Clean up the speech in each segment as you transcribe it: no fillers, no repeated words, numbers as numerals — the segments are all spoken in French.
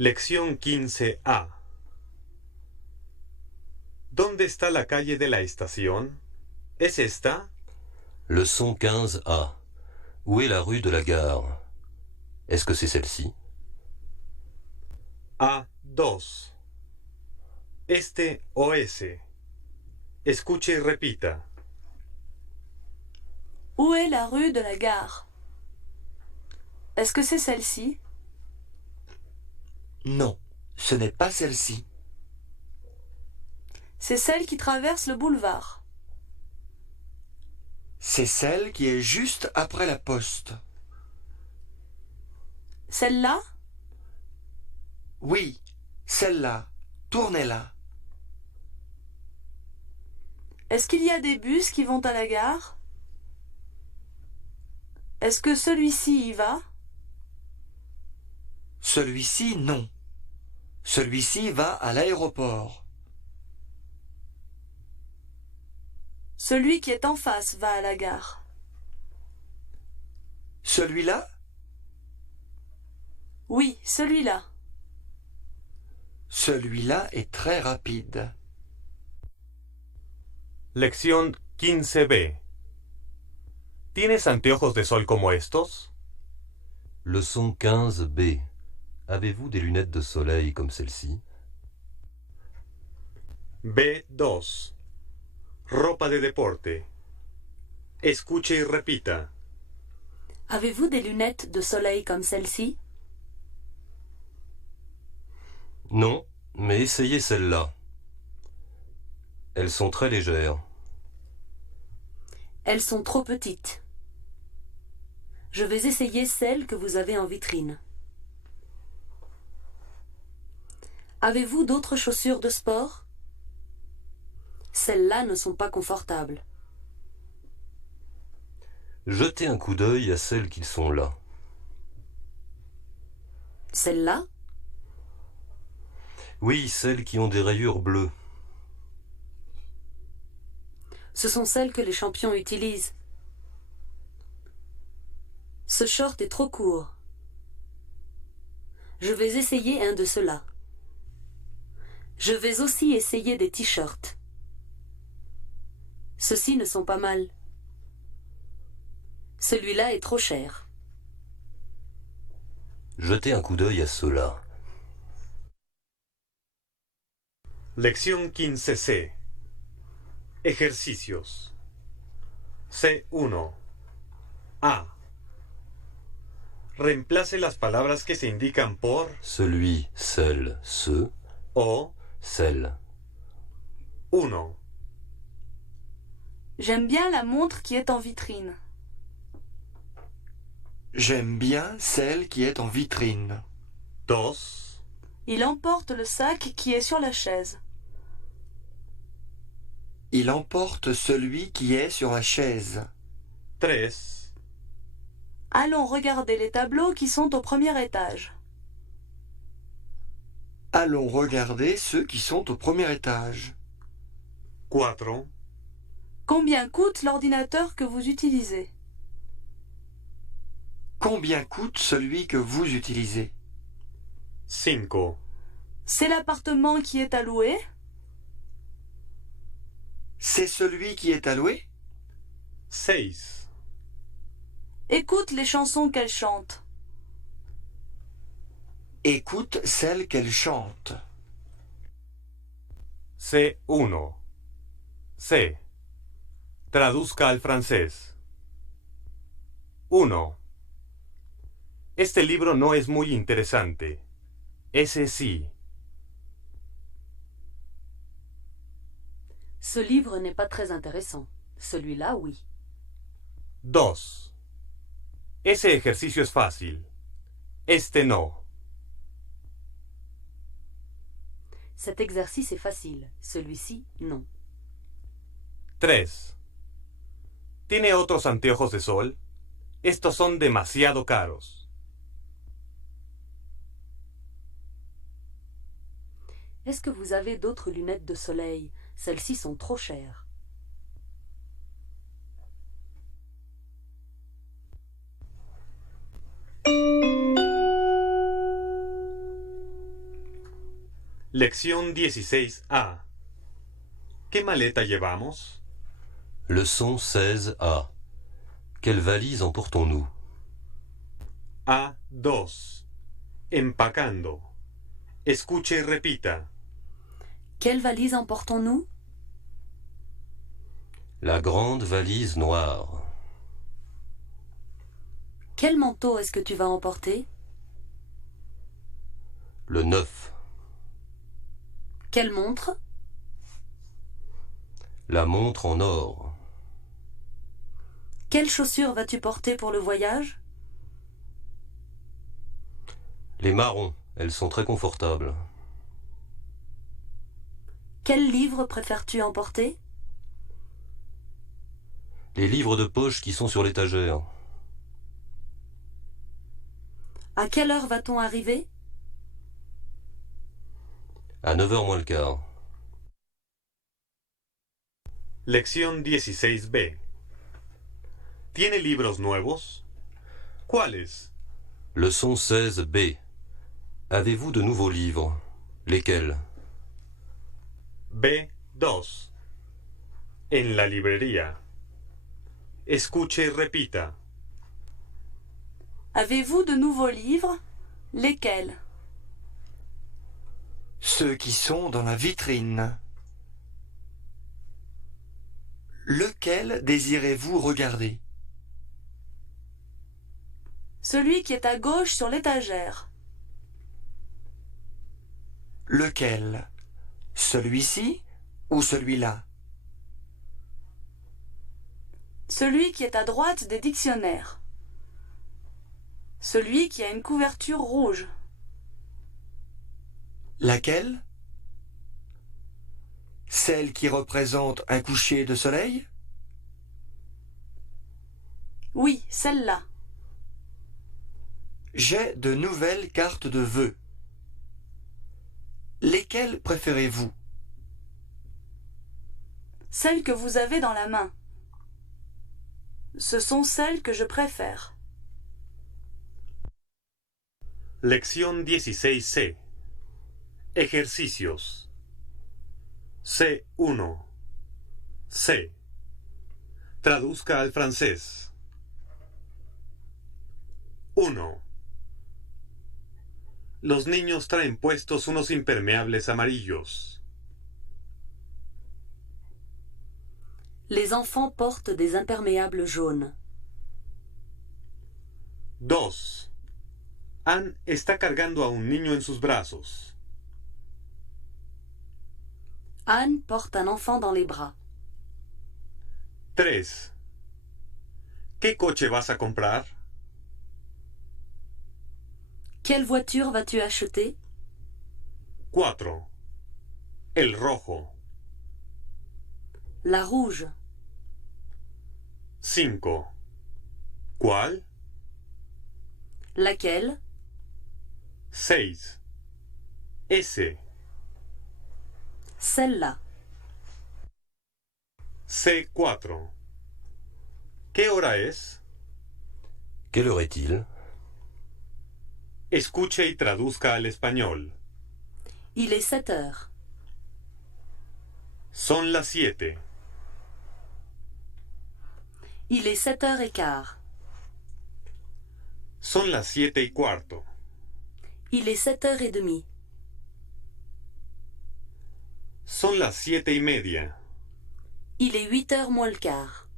Lección 15A. ¿Dónde está la calle de la estación? ¿Es esta? Leçon 15A. Où est la rue de la gare? Est-ce que c'est celle-ci? A2. Este o ese. Escuche y repita. Où est la rue de la gare? Est-ce que c'est celle-ci? Non, ce n'est pas celle-ci. C'est celle qui traverse le boulevard. C'est celle qui est juste après la poste. Celle-là? Oui, celle-là. Tournez-la. Est-ce qu'il y a des bus qui vont à la gare? Est-ce que celui-ci y va? Celui-ci, non. Celui-ci va à l'aéroport. Celui qui est en face va à la gare. Celui-là? Oui, celui-là. Celui-là est très rapide. Lección 15B. ¿Tienes anteojos de sol como estos? Leçon 15B. Avez-vous des lunettes de soleil comme celle-ci? B2. Ropa de deporte. Escuche y repita. Avez-vous des lunettes de soleil comme celle-ci? Non, mais essayez celles-là. Elles sont très légères. Elles sont trop petites. Je vais essayer celles que vous avez en vitrine. Avez-vous d'autres chaussures de sport? Celles-là ne sont pas confortables. Jetez un coup d'œil à celles qui sont là. Celles-là? Oui, celles qui ont des rayures bleues. Ce sont celles que les champions utilisent. Ce short est trop court. Je vais essayer un de ceux-là. Je vais aussi essayer des t-shirts. Ceux-ci ne sont pas mal. Celui-là est trop cher. Jetez un coup d'œil à ceux-là. Lección 15C. Ejercicios. C1. A. Reemplace las palabras que se indican por Celui, celle, ceux, o. celle. 1. J'aime bien la montre qui est en vitrine. J'aime bien celle qui est en vitrine. 2. Il emporte le sac qui est sur la chaise. Il emporte celui qui est sur la chaise. 3. Allons regarder les tableaux qui sont au premier étage. Allons regarder ceux qui sont au premier étage. 4. Combien coûte l'ordinateur que vous utilisez? Combien coûte celui que vous utilisez? 5. C'est l'appartement qui est à louer? C'est celui qui est à louer? 6. Écoute les chansons qu'elle chante. Écoute celle qu'elle chante. C1. C. Traduzca al francés. 1. Este libro no es muy interesante. Ese sí. Ce livre n'est pas très intéressant. Celui-là, oui. 2. Ese ejercicio es fácil. Este no. Cet exercice est facile. Celui-ci, non. 3. ¿Tiene otros anteojos de sol? Estos son demasiado caros. Est-ce que vous avez d'autres lunettes de soleil? Celles-ci sont trop chères. Lección 16A. ¿Qué maleta llevamos? Leçon 16A. Quelle valise emportons-nous? A2. Empacando. Escuche y repita. Quelle valise emportons-nous? La grande valise noire. Quel manteau est-ce que tu vas emporter? Le neuf. Quelle montre? La montre en or. Quelles chaussures vas-tu porter pour le voyage? Les marrons, elles sont très confortables. Quel livre préfères-tu emporter? Les livres de poche qui sont sur l'étagère. À quelle heure va-t-on arriver? À 9h moins le quart. Lección 16B. ¿Tiene libros nuevos? ¿Cuáles? Leçon 16B. Avez-vous de nouveaux livres? Lesquels? B2. En la librería. Escuche y repita. Avez-vous de nouveaux livres? Lesquels? Ceux qui sont dans la vitrine. Lequel désirez-vous regarder? Celui qui est à gauche sur l'étagère. Lequel? Celui-ci ou celui-là? Celui qui est à droite des dictionnaires. Celui qui a une couverture rouge. Laquelle? Celle qui représente un coucher de soleil? Oui, celle-là. J'ai de nouvelles cartes de vœux. Lesquelles préférez-vous? Celles que vous avez dans la main. Ce sont celles que je préfère. Lección 16C. Ejercicios. C1. C. Traduzca al francés. 1. Los niños traen puestos unos impermeables amarillos. Les enfants portent des imperméables jaunes. 2. Anne está cargando a un niño en sus brazos. Anne porte un enfant dans les bras. 3. ¿Qué coche vas a comprar? Quelle voiture vas-tu acheter? 4. El rojo. La rouge. 5. ¿Cuál? Laquelle? 6. Ese. Celle-là. C4. ¿Qué hora es? Quelle heure est-il? Escuche y traduzca al español. Il est 7 heures. Son las 7. Il est 7h15. Son las 7:15. Il est 7h30. Son las 7:30. Il est 8h moins le quart.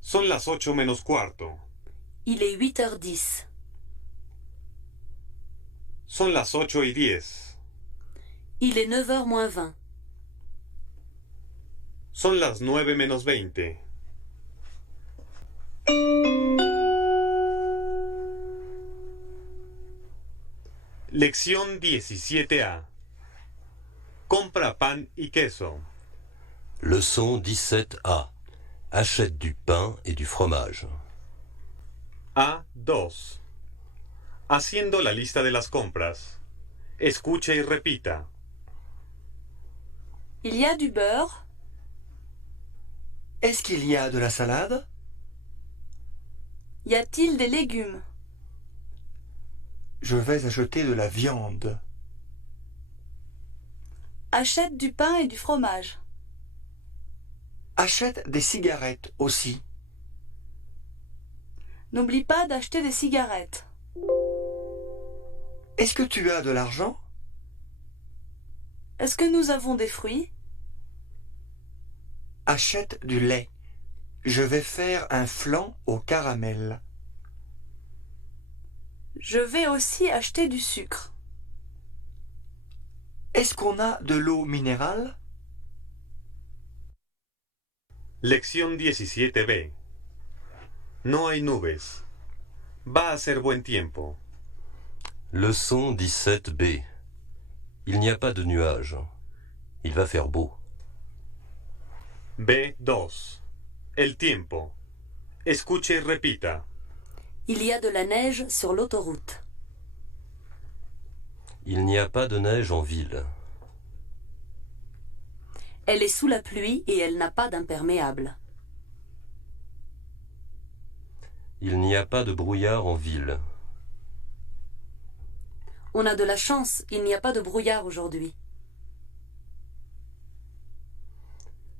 Son las 8 menos cuarto. Il est 8h10. Son las 8:10. Il est 9h moins 20. Son las 9 menos 20. Lección 17A. Compra pan y queso. Leçon 17A. Achète du pain et du fromage. A2. Haciendo la lista de las compras. Escuche y repita. Il y a du beurre, Est-ce qu'il y a de la salade? y a-t-il des légumes? Je vais acheter de la viande. Achète du pain et du fromage. Achète des cigarettes aussi. N'oublie pas d'acheter des cigarettes. Est-ce que tu as de l'argent? Est-ce que nous avons des fruits? Achète du lait. Je vais faire un flan au caramel. Je vais aussi acheter du sucre. Est-ce qu'on a de l'eau minérale? Lección 17b. No hay nubes. Va a ser buen tiempo. Leçon 17b. Il n'y a pas de nuages. Il va faire beau. B2. El tiempo. Escuche y repita. Il y a de la neige sur l'autoroute. Il n'y a pas de neige en ville. Elle est sous la pluie et elle n'a pas d'imperméable. Il n'y a pas de brouillard en ville. On a de la chance, il n'y a pas de brouillard aujourd'hui.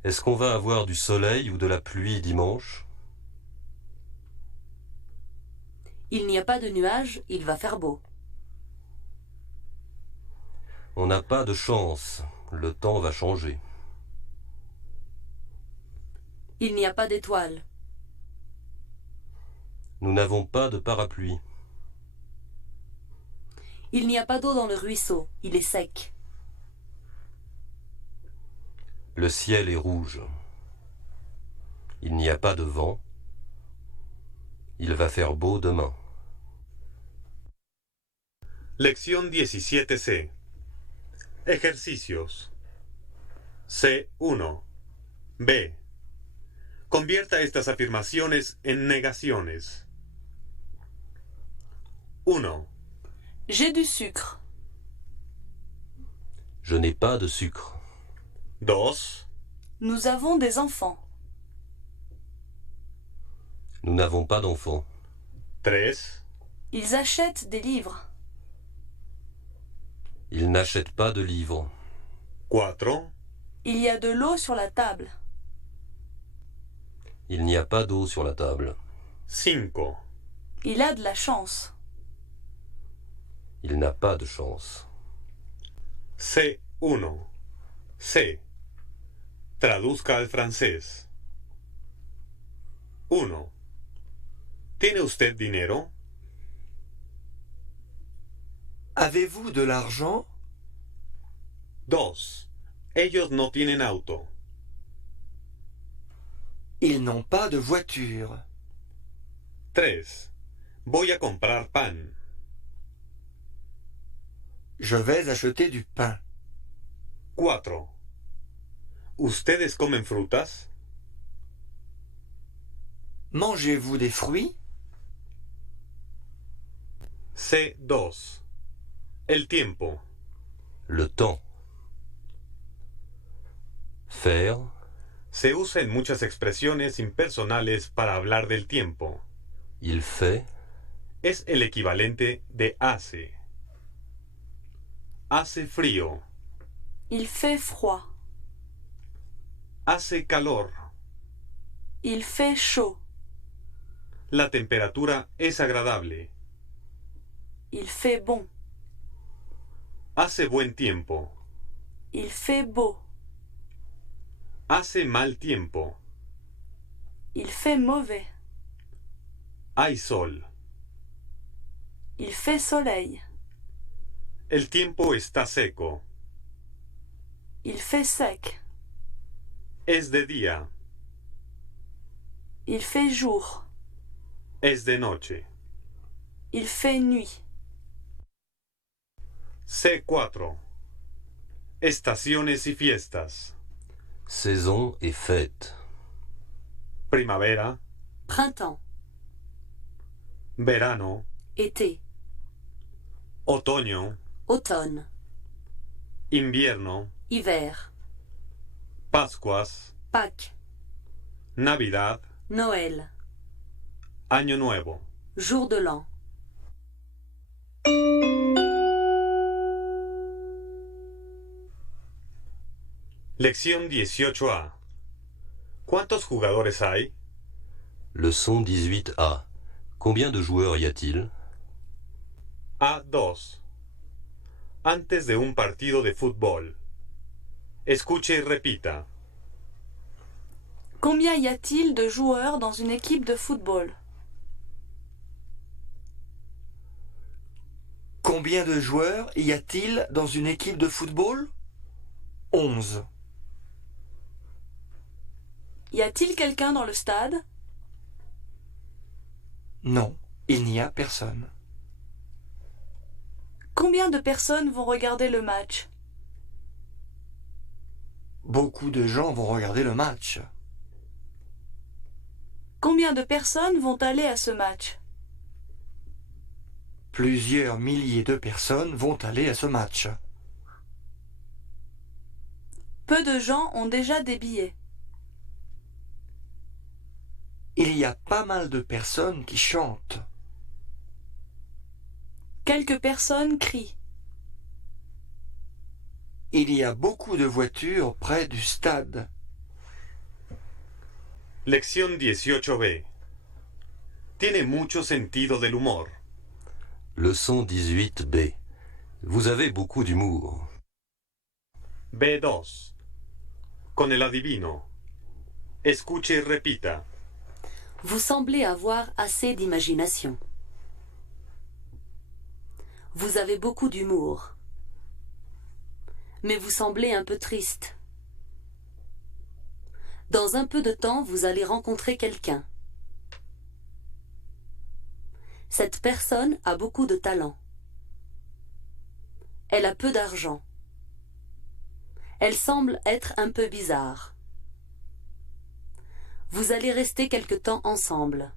Est-ce qu'on va avoir du soleil ou de la pluie dimanche? Il n'y a pas de nuages, il va faire beau. On n'a pas de chance. Le temps va changer. Il n'y a pas d'étoiles. Nous n'avons pas de parapluie. Il n'y a pas d'eau dans le ruisseau, il est sec. Le ciel est rouge. Il n'y a pas de vent. Il va faire beau demain. Lección 17c. Ejercicios. C1. B. Convierta estas afirmaciones en negaciones. 1. J'ai du sucre. Je n'ai pas de sucre. 2. Nous avons des enfants. Nous n'avons pas d'enfants. 3. Ils achètent des livres. Ils n'achètent pas de livres. 4. Il y a de l'eau sur la table. Il n'y a pas d'eau sur la table. 5. Il a de la chance. Il n'a pas de chance. C1. C. Traduzca al francés. 1. ¿Tiene usted dinero? Avez-vous de l'argent? 2. Ellos no tienen auto. Ils n'ont pas de voiture. 3. Voy a comprar pan. Je vais acheter du pain. 4. ¿Ustedes comen frutas? Mangez-vous des fruits? C2. El tiempo. Le temps. Faire. Se usa en muchas expresiones impersonales para hablar del tiempo. Il fait. Es el equivalente de hace. Hace frío. Il fait froid. Hace calor. Il fait chaud. La temperatura es agradable. Il fait bon. Hace buen tiempo. Il fait beau. Hace mal tiempo. Il fait mauvais. Hay sol. Il fait soleil. El tiempo está seco. Il fait sec. Es de día. Il fait jour. Es de noche. Il fait nuit. C4. Estaciones y fiestas. Saison et fête. Primavera. Printemps, Verano. été, Otoño. automne, Invierno. hiver, Pascuas. Pâques, Navidad. Noël, Año Nuevo. jour de l'an. Lección 18A. ¿Cuántos jugadores hay? Leçon 18A. Combien de joueurs y a-t-il? A2. Antes de un partido de fútbol. Escuche y repita. Combien y a-t-il de joueurs dans une équipe de football? Combien de joueurs y a-t-il dans une équipe de football? 11. Y a-t-il quelqu'un dans le stade? Non, il n'y a personne. Combien de personnes vont regarder le match? Beaucoup de gens vont regarder le match. Combien de personnes vont aller à ce match? Plusieurs milliers de personnes vont aller à ce match. Peu de gens ont déjà des billets. Il y a pas mal de personnes qui chantent. Quelques personnes crient. Il y a beaucoup de voitures près du stade. Lección 18B. Tiene mucho sentido del humor. Leçon 18B. Vous avez beaucoup d'humour. B2. Con el adivino. Escuche y repita. Vous semblez avoir assez d'imagination. Vous avez beaucoup d'humour. Mais vous semblez un peu triste. Dans un peu de temps, vous allez rencontrer quelqu'un. Cette personne a beaucoup de talent. Elle a peu d'argent. Elle semble être un peu bizarre. Vous allez rester quelque temps ensemble.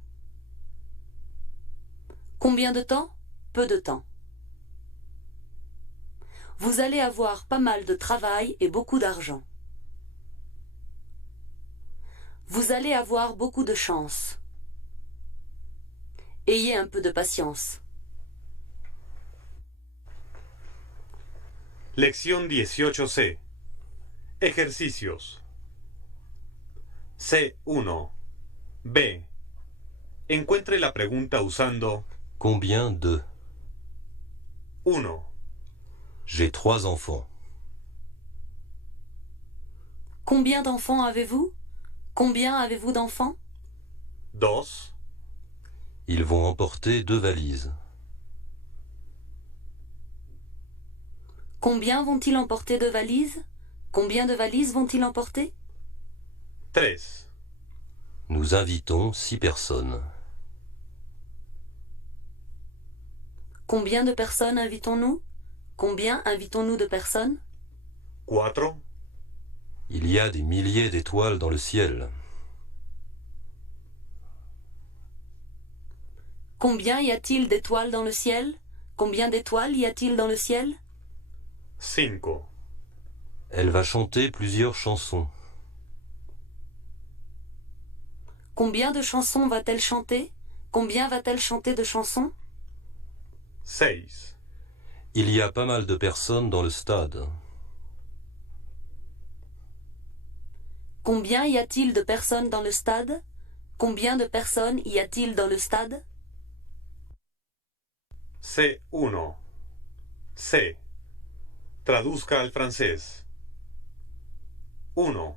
Combien de temps? Peu de temps. Vous allez avoir pas mal de travail et beaucoup d'argent. Vous allez avoir beaucoup de chance. Ayez un peu de patience. Lección 18C. Ejercicios. C1. B. Encuentre la pregunta usando Combien de? 1. J'ai 3 enfants. Combien d'enfants avez-vous? Combien avez-vous d'enfants? 2. Ils vont emporter 2 valises. Combien vont-ils emporter de valises? Combien de valises vont-ils emporter? 3. Nous invitons 6 personnes. Combien de personnes invitons-nous? Combien invitons-nous de personnes? 4. Il y a des milliers d'étoiles dans le ciel. Combien y a-t-il d'étoiles dans le ciel? Combien d'étoiles y a-t-il dans le ciel? 5. Elle va chanter plusieurs chansons. Combien de chansons va-t-elle chanter? Combien va-t-elle chanter de chansons? 6. Il y a pas mal de personnes dans le stade. Combien y a-t-il de personnes dans le stade? Combien de personnes y a-t-il dans le stade? C1. C. Traduzca al francés. 1.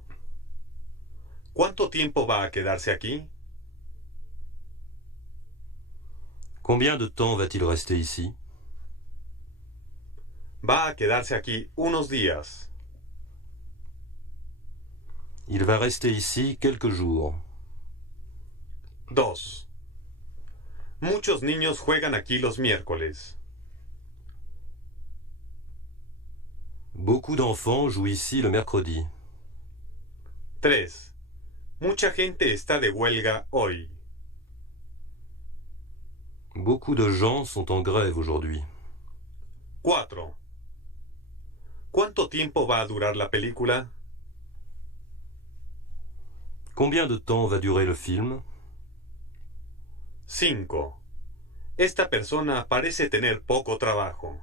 ¿Cuánto tiempo va a quedarse aquí? Combien de temps va-t-il rester ici? Va a quedarse aquí unos días. Il va rester ici quelques jours. 2. Muchos niños juegan aquí los miércoles. Beaucoup d'enfants jouent ici le mercredi. 3. Mucha gente está de huelga hoy. Beaucoup de gens sont en grève aujourd'hui. 4. ¿Cuánto tiempo va a durar la película? Combien de temps va durer le film? 5. Esta persona parece tener poco trabajo.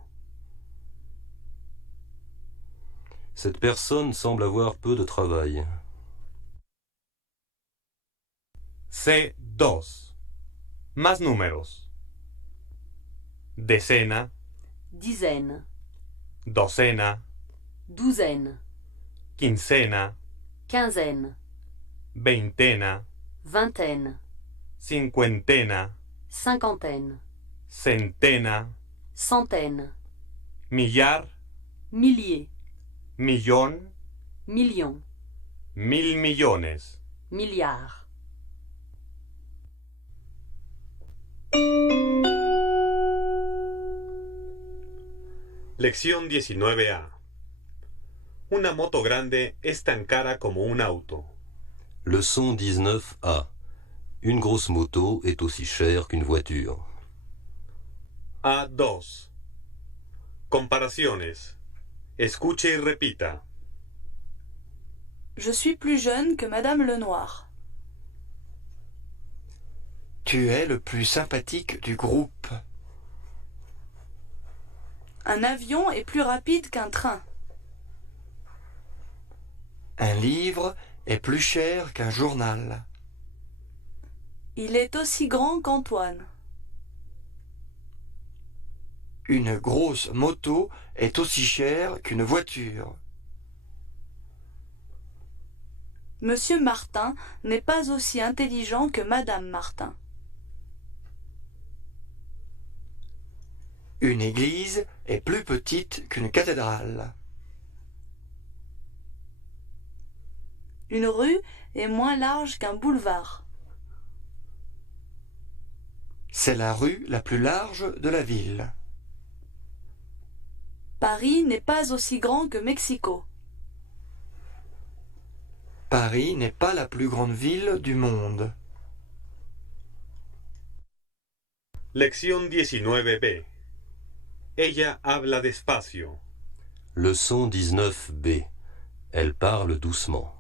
Cette personne semble avoir peu de travail. C2. Más números. Decena, dizaine, docena, douzaine, quincena, quinzaine, veintena, vingtaine, cincuentena, cinquantaine, centena, centaine, millar, millier, millón, million, 1.000.000.000. milliard. Lección 19A. Una moto grande es tan cara como un auto. Leçon 19A. Une grosse moto est aussi chère qu'une voiture. A2. Comparaciones. Escuche y repita. Je suis plus jeune que Madame Lenoir. Tu es le plus sympathique du groupe. Un avion est plus rapide qu'un train. Un livre est plus cher qu'un journal. Il est aussi grand qu'Antoine. Une grosse moto est aussi chère qu'une voiture. Monsieur Martin n'est pas aussi intelligent que Madame Martin. Une église est plus petite qu'une cathédrale. Une rue est moins large qu'un boulevard. C'est la rue la plus large de la ville. Paris n'est pas aussi grand que Mexico. Paris n'est pas la plus grande ville du monde. Lección 19B. Ella habla despacio. Leçon 19B. Elle parle doucement.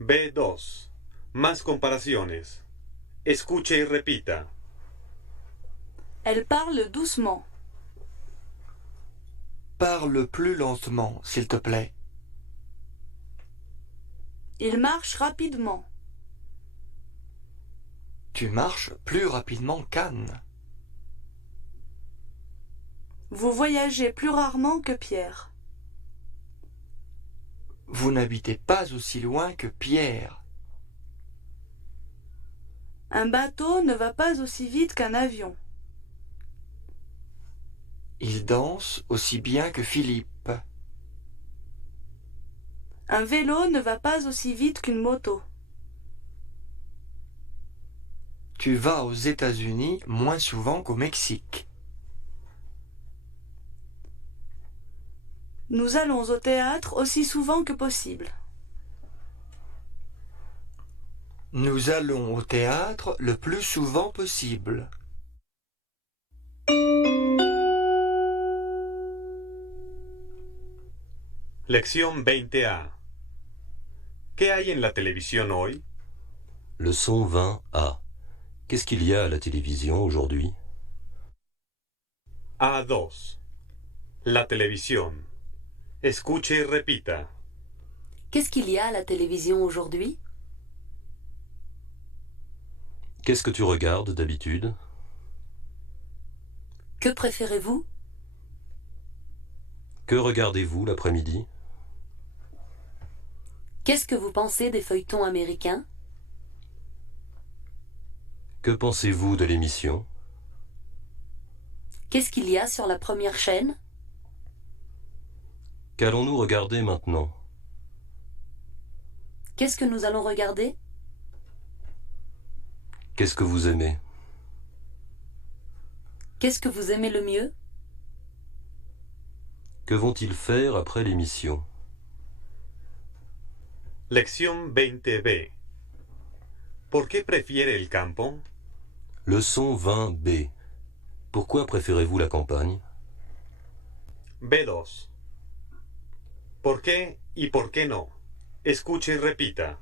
B2. Más comparaciones. Escuche y repita. Elle parle doucement. Parle plus lentement, s'il te plaît. Il marche rapidement. Tu marches plus rapidement qu'Anne. Vous voyagez plus rarement que Pierre. Vous n'habitez pas aussi loin que Pierre. Un bateau ne va pas aussi vite qu'un avion. Il danse aussi bien que Philippe. Un vélo ne va pas aussi vite qu'une moto. Tu vas aux États-Unis moins souvent qu'au Mexique. Nous allons au théâtre aussi souvent que possible. Nous allons au théâtre le plus souvent possible. Lección 20A. ¿Qué hay en la televisión hoy? Leçon 20A. Qu'est-ce qu'il y a à la télévision aujourd'hui? A2. La televisión. Escuche y repita. Qu'est-ce qu'il y a à la télévision aujourd'hui? Qu'est-ce que tu regardes d'habitude? Que préférez-vous? Que regardez-vous l'après-midi? Qu'est-ce que vous pensez des feuilletons américains? Que pensez-vous de l'émission? Qu'est-ce qu'il y a sur la première chaîne? Qu'allons-nous regarder maintenant? Qu'est-ce que nous allons regarder? Qu'est-ce que vous aimez? Qu'est-ce que vous aimez le mieux? Que vont-ils faire après l'émission? Lección 20B. ¿Por qué prefiere el campo? Leçon 20B. Pourquoi préférez-vous la campagne? B2. ¿Por qué y por qué no? Escuche y repita.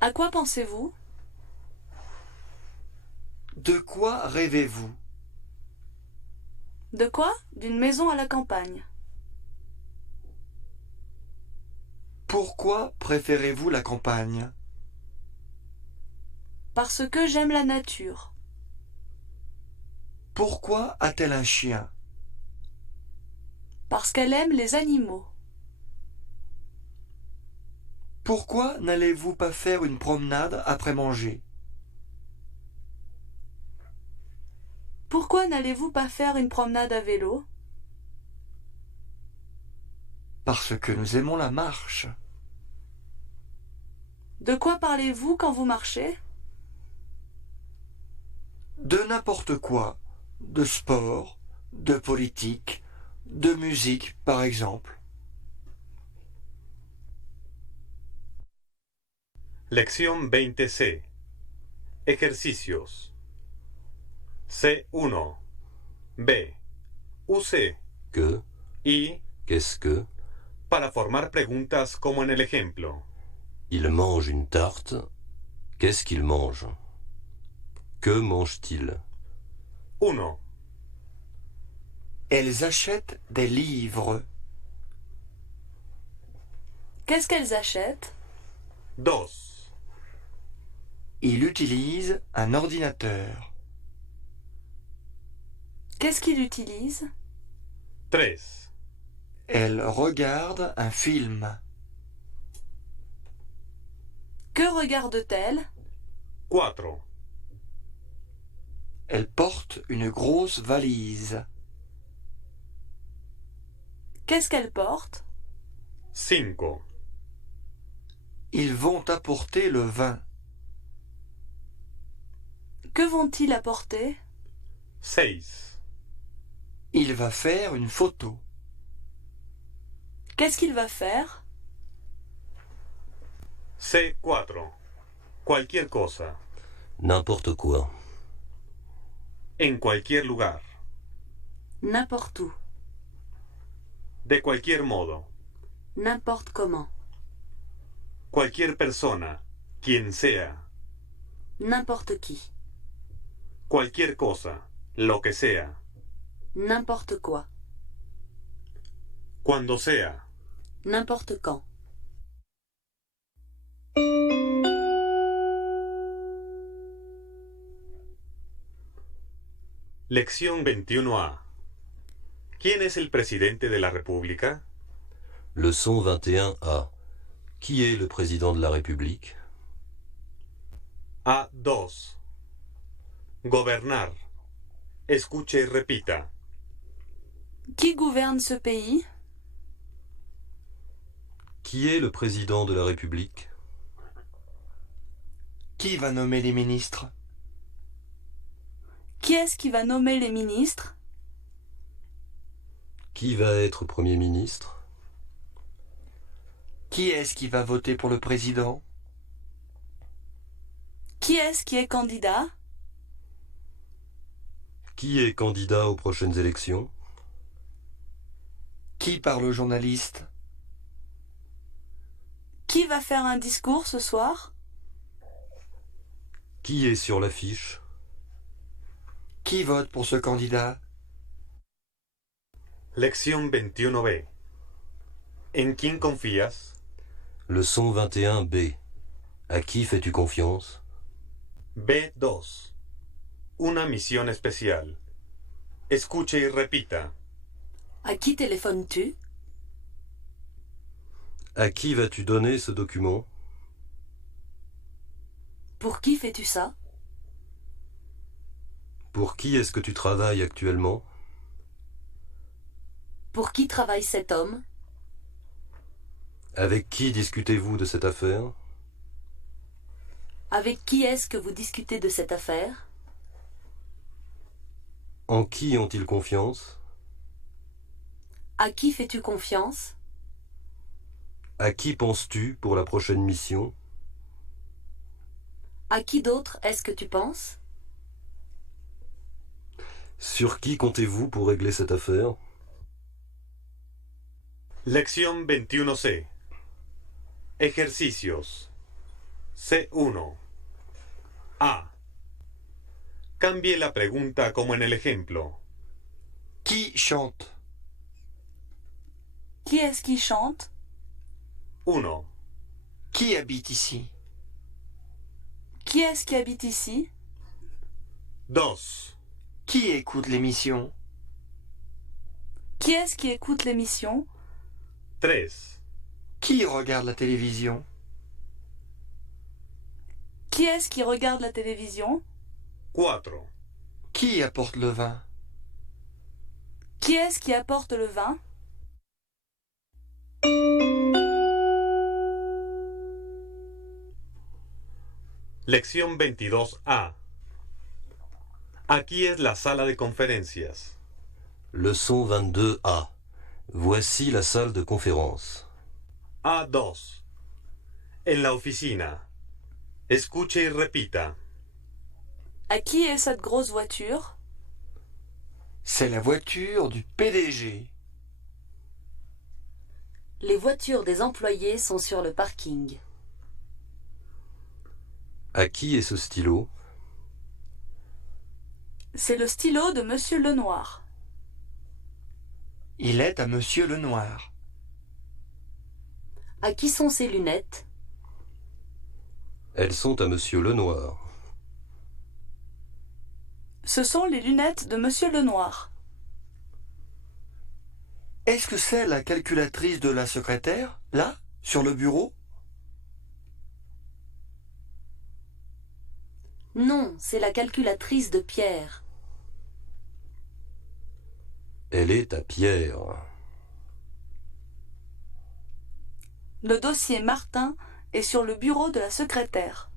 À quoi pensez-vous? De quoi rêvez-vous? De quoi? D'une maison à la campagne. Pourquoi préférez-vous la campagne? Parce que j'aime la nature. Pourquoi a-t-elle un chien? Parce qu'elle aime les animaux. Pourquoi n'allez-vous pas faire une promenade après manger? Pourquoi n'allez-vous pas faire une promenade à vélo? Parce que nous aimons la marche. De quoi parlez-vous quand vous marchez? De n'importe quoi. De sport, de politique, de musique, par exemple. Lección 20C. Ejercicios. C1. B. Use Que, y qu'est-ce que, para formar preguntas como en el ejemplo. il mange une tarte, qu'est-ce qu'il mange? Que mange-t-il? 1. Elles achètent des livres. Qu'est-ce qu'elles achètent? 2. Il utilise un ordinateur. Qu'est-ce qu'il utilise? 3. Elle regarde un film. Que regarde-t-elle? 4. Elle porte une grosse valise. Qu'est-ce qu'elle porte? 5. Ils vont apporter le vin. Que vont-ils apporter? 6. Il va faire une photo. Qu'est-ce qu'il va faire? C4. Cualquier cosa. N'importe quoi. En cualquier lugar. N'importe où. De cualquier modo. N'importe comment. Cualquier persona. Quien sea. N'importe qui. Cualquier cosa. Lo que sea. N'importe quoi. Cuando sea. N'importe quand. Lección 21A. ¿Quién es el presidente de la República? Leçon 21A. Qui est le président de la République? A2. Gobernar. Escuche y repita. Qui gouverne ce pays? Qui est le président de la République? Qui va nommer les ministres? Qui est-ce qui va nommer les ministres? Qui va être Premier ministre? Qui est-ce qui va voter pour le président? Qui est-ce qui est candidat? Qui est candidat aux prochaines élections? Qui parle aux journalistes? Qui va faire un discours ce soir? Qui est sur l'affiche? Qui vote pour ce candidat? Lección 21B. ¿En quién confías? Leçon 21B. À qui fais-tu confiance? B2. Una misión especial. Escuche y repita. À qui téléphones-tu? À qui vas-tu donner ce document? Pour qui fais-tu ça? Pour qui est-ce que tu travailles actuellement? Pour qui travaille cet homme? Avec qui discutez-vous de cette affaire? Avec qui est-ce que vous discutez de cette affaire? En qui ont-ils confiance? À qui fais-tu confiance? À qui penses-tu pour la prochaine mission? À qui d'autre est-ce que tu penses? Sur qui comptez-vous pour régler cette affaire? Lección 21C. Ejercicios. C1. A. Cambie la pregunta como en el ejemplo. Qui chante? Qui est-ce qui chante? 1. Qui habite ici? Qui est-ce qui habite ici? 2. Qui écoute l'émission? Qui est-ce qui écoute l'émission? 3. Qui regarde la télévision? Qui est-ce qui regarde la télévision? 4. Qui apporte le vin? Qui est-ce qui apporte le vin? Lección 22A. Aquí es la sala de conferencias. Leçon 22A. Voici la salle de conférence. A2. En la oficina. Escuche y repita. À qui est cette grosse voiture? C'est la voiture du PDG. Les voitures des employés sont sur le parking. À qui est ce stylo? C'est le stylo de Monsieur Lenoir. Il est à Monsieur Lenoir. À qui sont ces lunettes? Elles sont à Monsieur Lenoir. Ce sont les lunettes de Monsieur Lenoir. Est-ce que c'est la calculatrice de la secrétaire, là, sur le bureau? Non, c'est la calculatrice de Pierre. Elle est à Pierre. Le dossier Martin est sur le bureau de la secrétaire.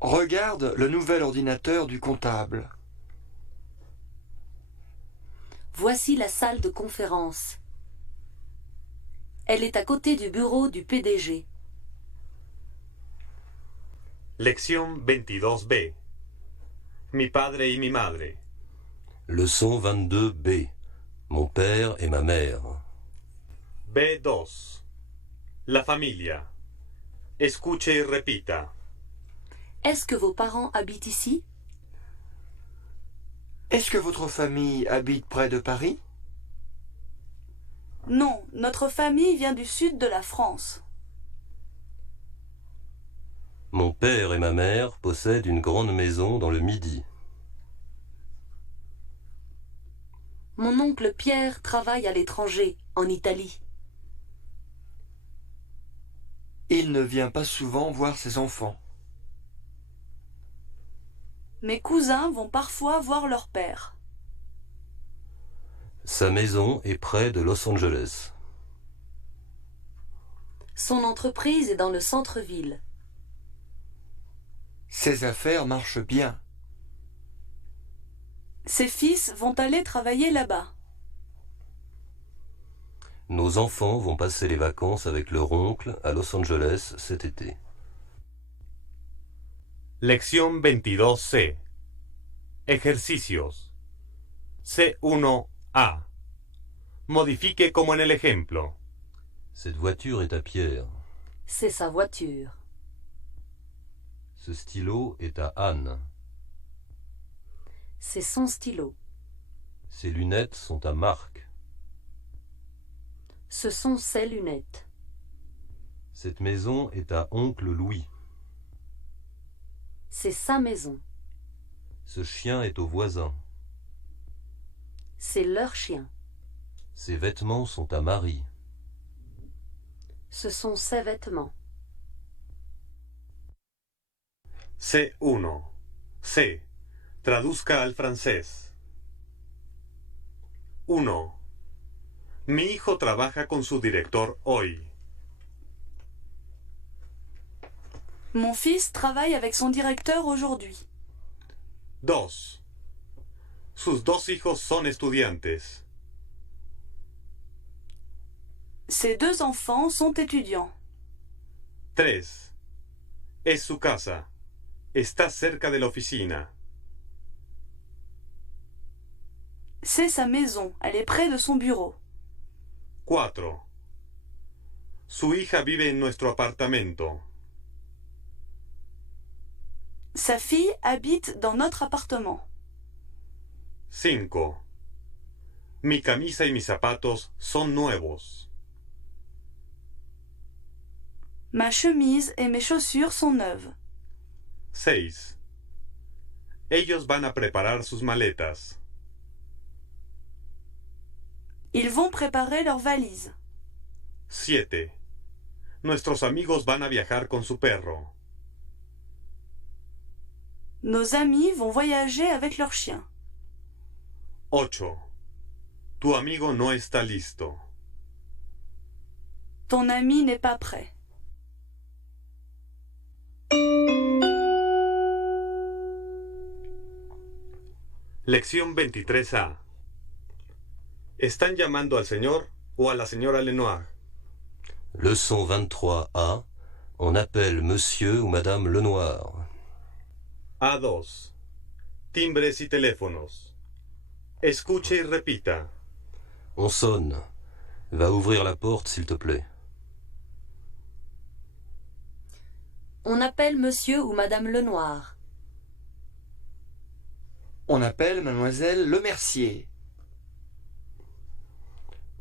Regarde le nouvel ordinateur du comptable. Voici la salle de conférence. Elle est à côté du bureau du PDG. Lección 22B. Mi padre y mi madre. Leçon 22B. Mon père et ma mère. B2. La familia. Escuche y repita. Est-ce que vos parents habitent ici? Est-ce que votre famille habite près de Paris? Non, notre famille vient du sud de la France. Mon père et ma mère possèdent une grande maison dans le Midi. Mon oncle Pierre travaille à l'étranger, en Italie. Il ne vient pas souvent voir ses enfants. Mes cousins vont parfois voir leur père. Sa maison est près de Los Angeles. Son entreprise est dans le centre-ville. Ses affaires marchent bien. Ses fils vont aller travailler là-bas. Nos enfants vont passer les vacances avec leur oncle à Los Angeles cet été. Lección 22C. Ejercicios. C1A. Modifique como en el ejemplo. Cette voiture est à Pierre. C'est sa voiture. Ce stylo est à Anne. C'est son stylo. Ses lunettes sont à Marc. Ce sont ses lunettes. Cette maison est à oncle Louis. C'est sa maison. Ce chien est au voisin. C'est leur chien. Ses vêtements sont à Marie. Ce sont ses vêtements. C1. C. Traduzca al francés. 1. Mi hijo trabaja con su director hoy. Mon fils travaille avec son directeur aujourd'hui. 2. Sus 2 hijos son estudiantes. Ses 2 enfants sont étudiants. 3. Es su casa. Está cerca de la oficina. C'est sa maison, elle est près de son bureau. 4. Su hija vive en nuestro apartamento. Sa fille habite dans notre appartement. 5. Mi camisa y mis zapatos son nuevos. Ma chemise et mes chaussures sont neuves. 6. Ellos van a preparar sus maletas. Ils vont préparer leurs valises. 7. Nuestros amigos van a viajar con su perro. Nos amis vont voyager avec leur chien. 8. Tu amigo no está listo. Ton ami n'est pas prêt. Lección 23A. ¿Están llamando al señor o a la señora Lenoir? Leçon 23A. On appelle monsieur ou madame Lenoir. A2. Timbres y teléfonos. Escuche y repita. On sonne. Va ouvrir la porte, s'il te plaît. On appelle monsieur ou madame Lenoir. On appelle mademoiselle Lemercier.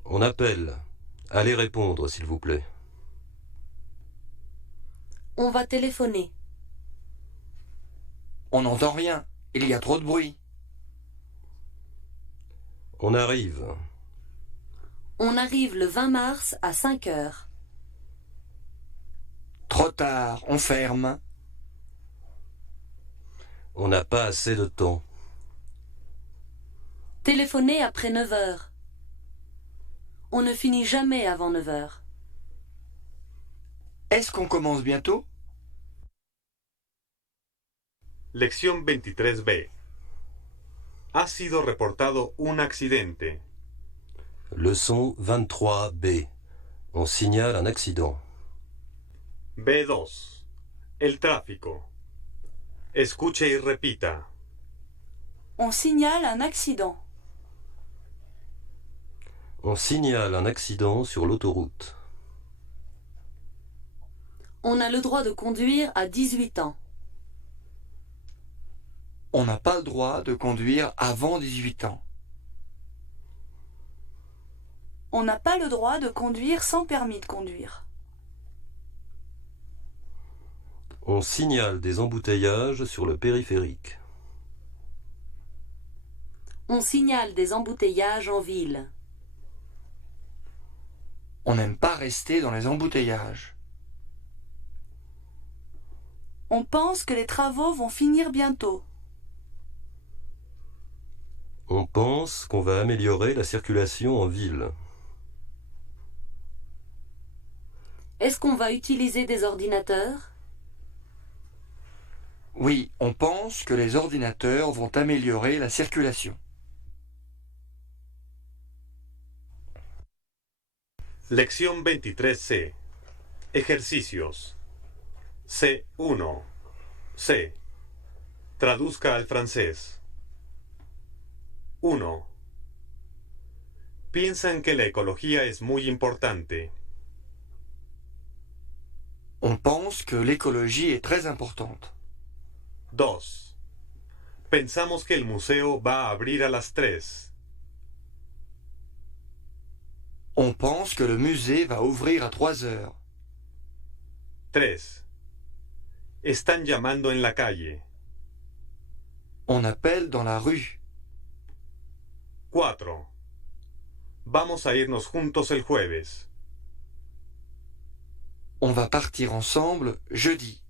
On appelle. Allez répondre, s'il vous plaît. On va téléphoner. On n'entend rien. Il y a trop de bruit. On arrive. On arrive le 20 mars à 5 heures. Trop tard, on ferme. On n'a pas assez de temps. Téléphoner après 9 heures. On ne finit jamais avant 9 heures. Est-ce qu'on commence bientôt? Lección 23B. Ha sido reportado un accidente. Leçon 23B. On signale un accident. B2. El tráfico. Escuche y repita. On signale un accident. On signale un accident sur l'autoroute. On a le droit de conduire à 18 ans. On n'a pas le droit de conduire avant 18 ans. On n'a pas le droit de conduire sans permis de conduire. On signale des embouteillages sur le périphérique. On signale des embouteillages en ville. On n'aime pas rester dans les embouteillages. On pense que les travaux vont finir bientôt. On pense qu'on va améliorer la circulation en ville. Est-ce qu'on va utiliser des ordinateurs? Oui, on pense que les ordinateurs vont améliorer la circulation. Lección 23C. Ejercicios. C1. C. Traduzca al francés. 1. Piensan que la ecología es muy importante. On pense que l'écologie est très importante. 2. Pensamos que el museo va a abrir a las 3. On pense que le musée va ouvrir à 3 heures. 3. Están llamando en la calle. On appelle dans la rue. 4. Vamos a irnos juntos el jueves. On va partir ensemble jeudi.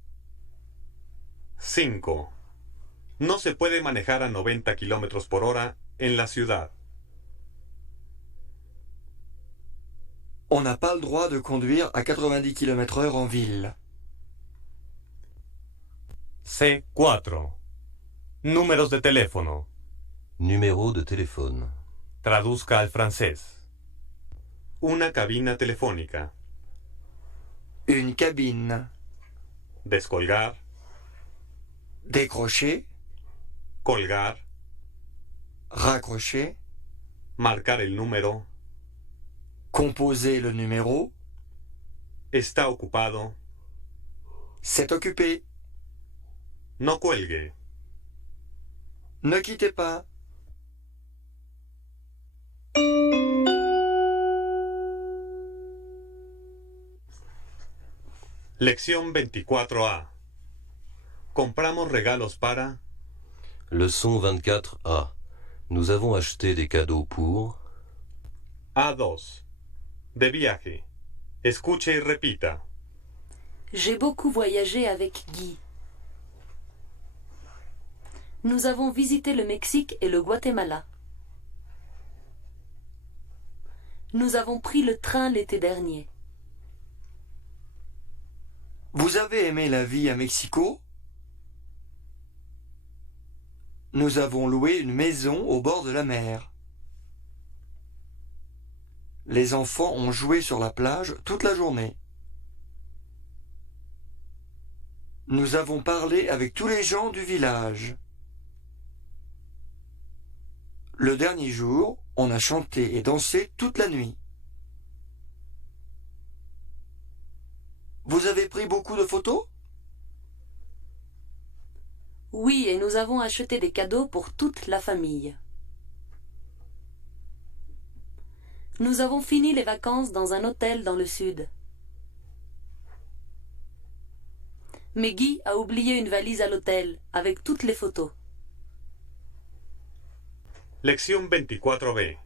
5. No se puede manejar a 90 km por hora en la ciudad. On n'a pas le droit de conduire à 90 km/h en ville. C4. Números de teléfono. Numéro de téléphone. Traduzca al francés. Una cabina telefónica. Une cabine. Descolgar. Décrocher. Colgar. Raccrocher. Marcar el número. Composer le numéro. Está ocupado. C'est occupé. No cuelgue. Ne quittez pas. Lección 24A. Compramos regalos para... Leçon 24A. Nous avons acheté des cadeaux pour... A2. De viaje. Escuche y repita. J'ai beaucoup voyagé avec Guy. Nous avons visité le Mexique et le Guatemala. Nous avons pris le train l'été dernier. Vous avez aimé la vie à Mexico? Nous avons loué une maison au bord de la mer. Les enfants ont joué sur la plage toute la journée. Nous avons parlé avec tous les gens du village. Le dernier jour, on a chanté et dansé toute la nuit. Vous avez pris beaucoup de photos? Oui, et nous avons acheté des cadeaux pour toute la famille. Nous avons fini les vacances dans un hôtel dans le sud. Mais Guy a oublié une valise à l'hôtel avec toutes les photos. Lección 24B.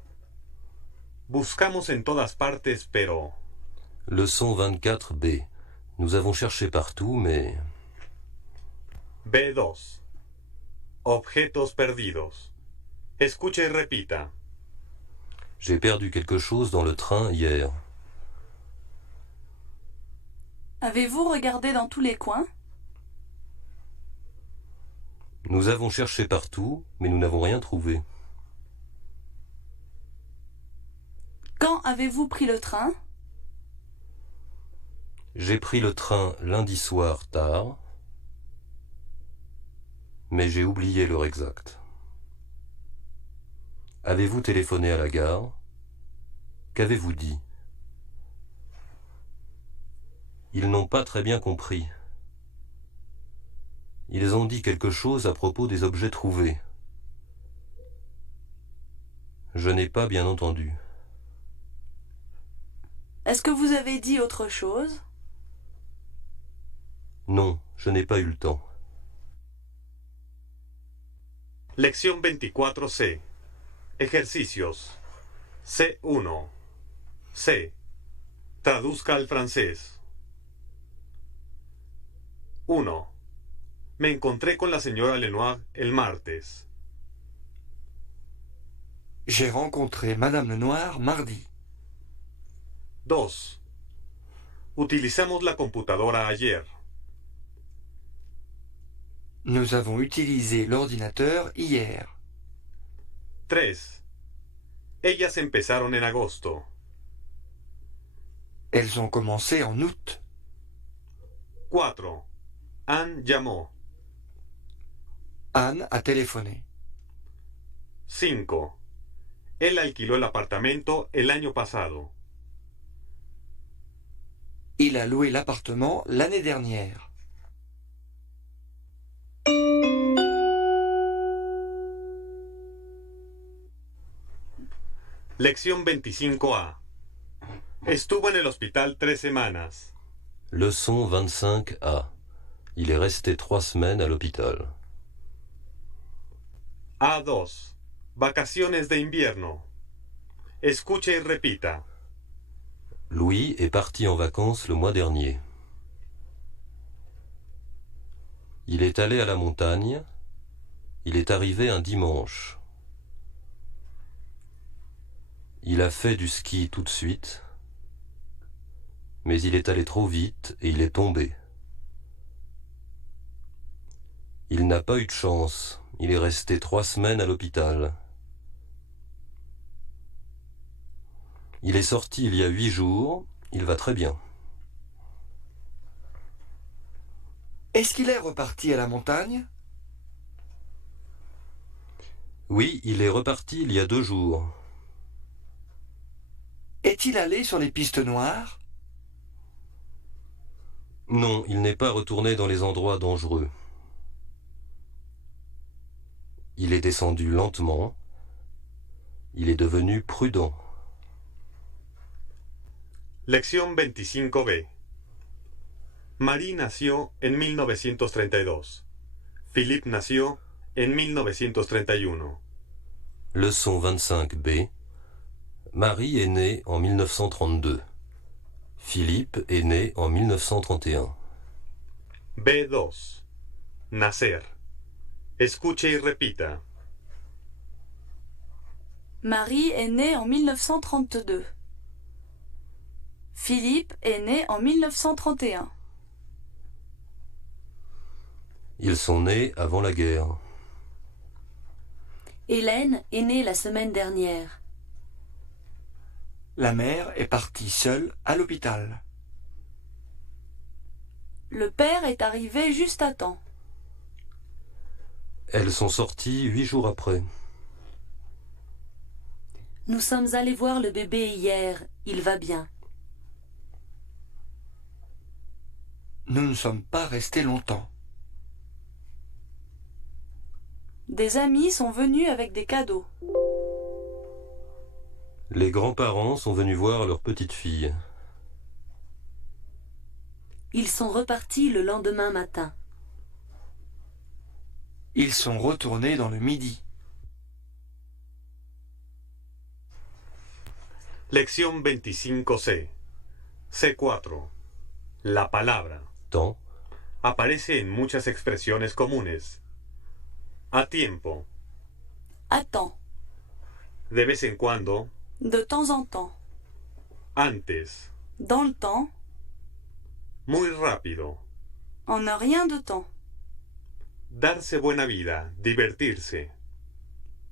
Buscamos en todas partes, pero... Leçon 24B. Nous avons cherché partout, mais... B2. Objetos perdidos. Escuche y repita. J'ai perdu quelque chose dans le train hier. Avez-vous regardé dans tous les coins? Nous avons cherché partout, mais nous n'avons rien trouvé. Quand avez-vous pris le train? J'ai pris le train lundi soir tard, mais j'ai oublié l'heure exacte. Avez-vous téléphoné à la gare? Qu'avez-vous dit? Ils n'ont pas très bien compris. Ils ont dit quelque chose à propos des objets trouvés. Je n'ai pas bien entendu. Est-ce que vous avez dit autre chose? Non, je n'ai pas eu le temps. Lección 24C. Ejercicios. C1. C. Traduzca al francés. 1. Me encontré con la señora Lenoir el martes. J'ai rencontré Madame Lenoir mardi. 2. Utilizamos la computadora ayer. Nous avons utilisé l'ordinateur hier. 3. Ellas empezaron en agosto. Elles ont commencé en août. 4. Anne llamó. Anne a téléphoné. 5. Él alquiló el apartamento el año pasado. Il a loué l'appartement l'année dernière. Lección 25A. Estuvo en el hospital 3 semanas. Leçon 25A. Il est resté 3 semaines à l'hôpital. A2. Vacaciones de invierno. Escuche y repita. Louis est parti en vacances le mois dernier. Il est allé à la montagne. Il est arrivé un dimanche. Il a fait du ski tout de suite, mais il est allé trop vite et il est tombé. Il n'a pas eu de chance, il est resté 3 semaines à l'hôpital. Il est sorti il y a 8 jours, il va très bien. Est-ce qu'il est reparti à la montagne? Oui, il est reparti il y a 2 jours. Est-il allé sur les pistes noires? Non, il n'est pas retourné dans les endroits dangereux. Il est descendu lentement. il est devenu prudent. Lección 25b. Marie nació en 1932. Philippe nació en 1931. Leçon 25b. Marie est née en 1932. Philippe est né en 1931. B2. Nacer. Escuche y repita. Marie est née en 1932. Philippe est né en 1931. Ils sont nés avant la guerre. Hélène est née la semaine dernière. La mère est partie seule à l'hôpital. Le père est arrivé juste à temps. Elles sont sorties 8 jours après. Nous sommes allés voir le bébé hier, il va bien. Nous ne sommes pas restés longtemps. Des amis sont venus avec des cadeaux. Les grands-parents sont venus voir leur petite fille. Ils sont repartis le lendemain matin. Ils sont retournés dans le midi. Lección 25c. C4. La palabra. Temps, Aparece en muchas expresiones comunes. A tiempo. À temps. De vez en cuando. De temps en temps. Antes. Dans le temps. Muy rápido. En un rien de temps. Darse buena vida. Divertirse.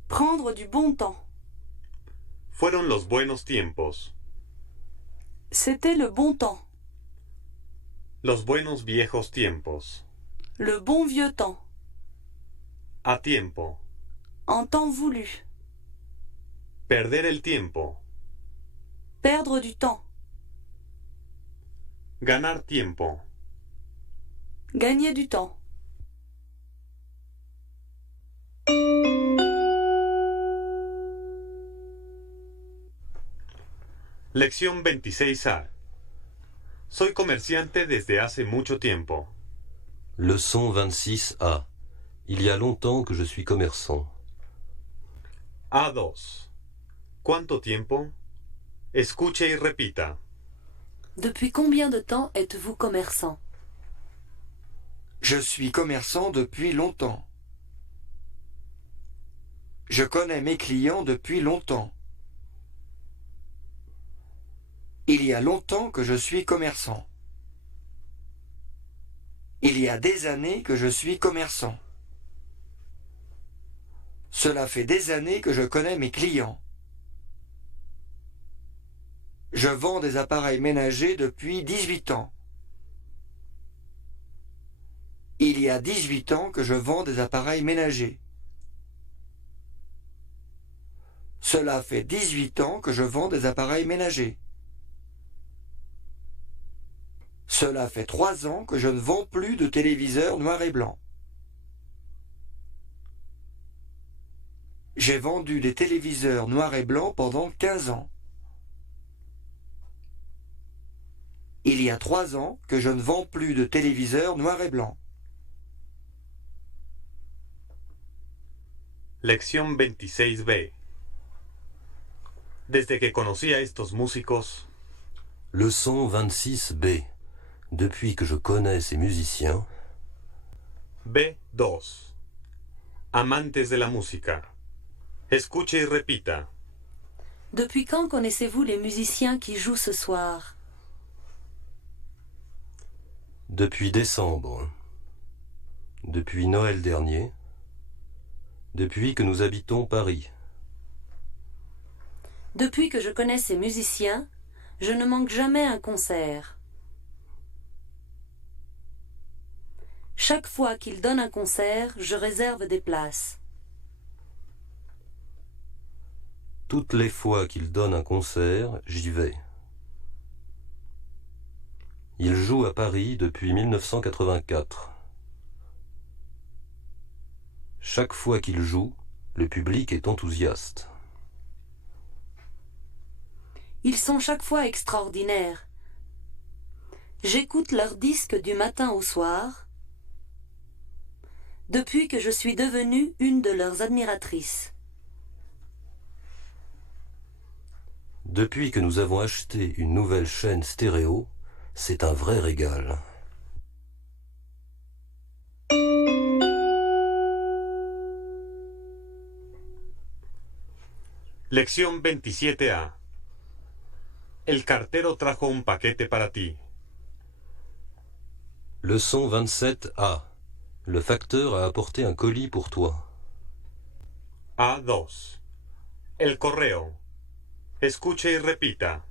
Prendre du bon temps. Fueron los buenos tiempos. C'était le bon temps. Los buenos viejos tiempos. Le bon vieux temps. A tiempo. En temps voulu. Perder el tiempo. Perdre du temps. Ganar tiempo. Gagner du temps. Lección 26a. Soy comerciante desde hace mucho tiempo. leçon 26a. Il y a longtemps que je suis commerçant. A2. ¿Cuánto tiempo? Escuche y repita. Depuis combien de temps êtes-vous commerçant? Je suis commerçant depuis longtemps. Je connais mes clients depuis longtemps. Il y a longtemps que je suis commerçant. Il y a des années que je suis commerçant. Cela fait des années que je connais mes clients. Je vends des appareils ménagers depuis 18 ans. Il y a 18 ans que je vends des appareils ménagers. Cela fait 18 ans que je vends des appareils ménagers. Cela fait 3 ans que je ne vends plus de téléviseurs noir et blanc. J'ai vendu des téléviseurs noir et blanc pendant 15 ans. Il y a 3 ans que je ne vends plus de téléviseurs noir et blanc. Lección 26b. Desde que conocí a estos músicos, Leçon 26b. Depuis que je connais ces musiciens. B2. Amantes de la música. Escuche y repita. Depuis quand connaissez-vous les musiciens qui jouent ce soir? Depuis décembre. Depuis Noël dernier. Depuis que nous habitons Paris. Depuis que je connais ces musiciens, je ne manque jamais un concert. Chaque fois qu'ils donnent un concert, je réserve des places. Toutes les fois qu'il donne un concert, j'y vais. Il joue à Paris depuis 1984. Chaque fois qu'il joue, le public est enthousiaste. Ils sont chaque fois extraordinaires. J'écoute leurs disques du matin au soir, depuis que je suis devenue une de leurs admiratrices. Depuis que nous avons acheté une nouvelle chaîne stéréo, c'est un vrai régal. Lección 27A. El cartero trajo un paquete para ti. Leçon 27A. Le facteur a apporté un colis pour toi. A2. El correo. Escuche y repita.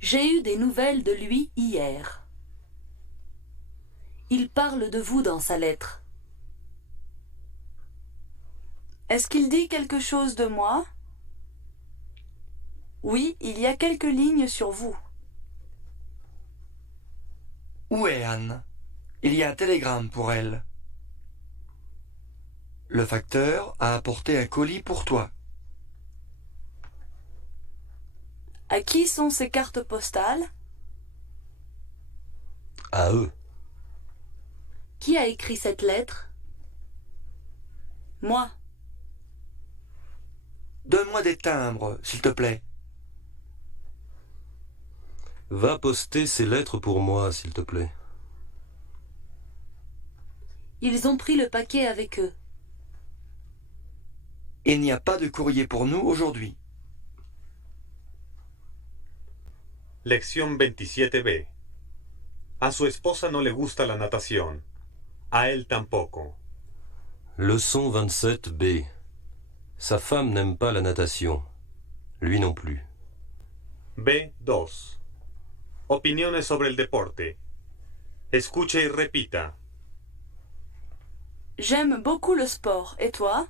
J'ai eu des nouvelles de lui hier. Il parle de vous dans sa lettre. Est-ce qu'il dit quelque chose de moi? Oui, il y a quelques lignes sur vous. Où est Anne? Il y a un télégramme pour elle. Le facteur a apporté un colis pour toi. À qui sont ces cartes postales? À eux. Qui a écrit cette lettre? Moi. Donne-moi des timbres, s'il te plaît. Va poster ces lettres pour moi, s'il te plaît. Ils ont pris le paquet avec eux. Il n'y a pas de courrier pour nous aujourd'hui. Lección 27B. A su esposa no le gusta la natación. A él tampoco. Leçon 27B. Sa femme n'aime pas la natation. Lui non plus. B2. Opiniones sobre el deporte. Escuche y repita. J'aime beaucoup le sport. Et toi?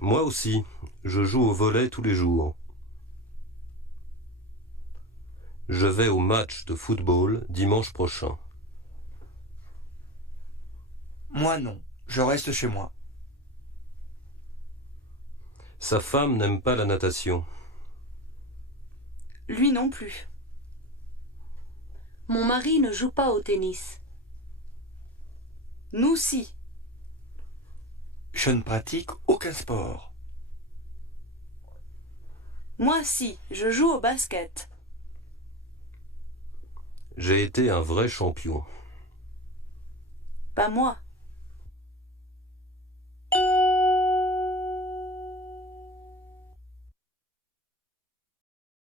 Moi aussi, je joue au volley tous les jours. Je vais au match de football dimanche prochain. Moi non, je reste chez moi. Sa femme n'aime pas la natation. Lui non plus. Mon mari ne joue pas au tennis. Nous si. Je ne pratique aucun sport. Moi si, je joue au basket. J'ai été un vrai champion. Pas moi.